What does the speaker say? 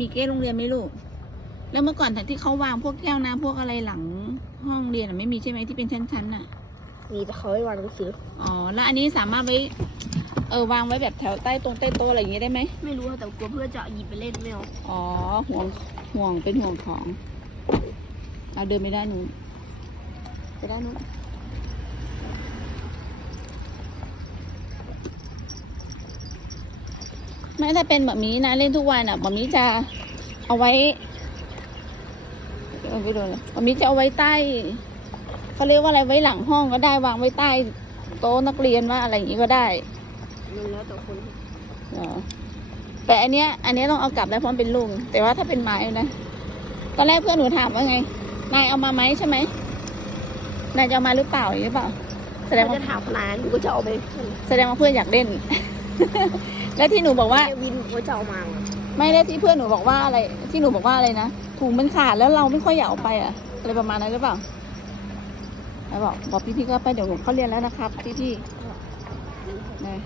มีเก๊โรงเรียนไหมลูก แล้วเมื่อก่อนแต่ที่เขาวางพวกแก้วน้ำพวกอะไรหลังห้องเรียนอะไม่มีใช่ไหมที่เป็นชั้นๆน่ะ มีแต่เขาให้วางหนังสือ อ๋อ แล้วอันนี้สามารถไว้ เออวางไว้แบบแถวใต้ตรงใต้โต๊ะอะไรอย่างเงี้ยได้ไหม ไม่รู้แต่กลัวเพื่อนจะหยิบไปเล่นไม่เอาอ๋อ ห่วงห่วงเป็นห่วงของ เราเดินไม่ได้นู้นไปได้านนู้น ไม่ถ้าเป็นแบบนี้นะเล่นทุกวันอะแบบนี้จะเอาไว้เออไปดูเลยแบบนี้จะเอาไว้ใต้เขาเรียกว่าอะไรไว้หลังห้องก็ได้วางไว้ใต้โต๊ะนักเรียนว่าอะไรอย่างนี้ก็ได้มันแล้วแต่คนเหรอแต่อันเนี้ย อันเนี้ยต้องเอากลับแล้วเพราะมันเป็นลุงแต่ว่าถ้าเป็นไม้นะตอนแรกเพื่อนหนูถามว่าไง นายเอามาไหมใช่ไหมนายจะเอามาหรือเปล่าอย่างนี้หรือเปล่า แสดงถ้าว่าจะถามนานหนูก็จะเอาไปแสดงว่าเพื่อนอยากเล่น แล้วที่หนูบอกว่า วินเขาจะเอามาไม่ได้ที่เพื่อนหนูบอกว่าอะไร ที่หนูบอกว่าอะไรนะถุงมันขาดแล้วเราไม่ค่อยอยากเอาไปอะอะไรประมาณนั้นหรือเปล่าแล้วบอกบอกพี่ๆก็ไปเดี๋ยวหนูเข้าเรียนแล้วนะครับ พี่ๆนะ